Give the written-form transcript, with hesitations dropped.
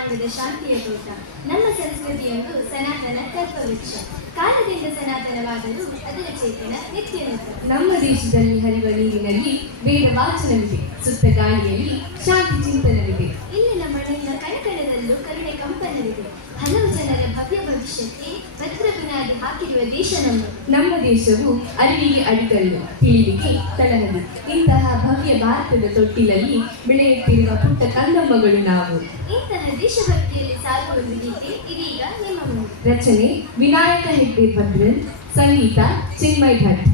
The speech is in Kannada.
ಜನಾಂಗದ ಶಾಂತಿಯ ತೋಟ. ನಮ್ಮ ಸಂಸ್ಕೃತಿಯೊಂದು ಸನಾತನ ಕಲ್ಪವೃಕ್ಷ. ಕಾಲದಿಂದ ಸನಾತನವಾದರೂ ಅದರ ಚೇತನ ನಿತ್ಯನೂತ. ನಮ್ಮ ದೇಶದಲ್ಲಿ ಹರಿವ ನೀರಿನಲ್ಲಿ ವೇದ ವಾಚನವಿದೆ, ಸುತ್ತ ಗಾಳಿಯಲ್ಲಿ ಶಾಂತಿ ಚಿಂತನವಿದೆ. ಇಲ್ಲಿನ ಮಣ್ಣಿನ ಕಣಕಣದಲ್ಲೂ ಕರುಣೆ ಕಂಪನವಿದೆ. ಹಲವು ಜನರ ಭವ್ಯ ಭವಿಷ್ಯಕ್ಕೆ ಭದ್ರ ಬುನಾದಿ ಹಾಕಿರುವ ದೇಶ ನಮ್ಮ ದೇಶವು ಅರಿವಿಗೆ ಅಡಿಗಲ್ಲು, ತಿಳಿವಿಗೆ ತಳಹದಿ. ಇಂತಹ ಭವ್ಯ ಭಾರತದ ತೊಟ್ಟಿಲಲ್ಲಿ ಬೆಳೆಯುತ್ತಿರುವ ಪುಟ್ಟ ಕಂದಮ್ಮಗಳು ನಾವು. ಇಂತಹ ದೇಶಭಕ್ತಿಯಲ್ಲಿ ಸಾಗುವ ಒಂದು ಗೀತೆ ಇದೀಗ ನಿಮ್ಮ ಮುಂದೆ. ರಚನೆ ವಿನಾಯಕ ಹೆಗ್ಡೆ ಭದ್ರನ್, ಸಂಗೀತ ಚಿನ್ಮಯ್ ಭಟ್.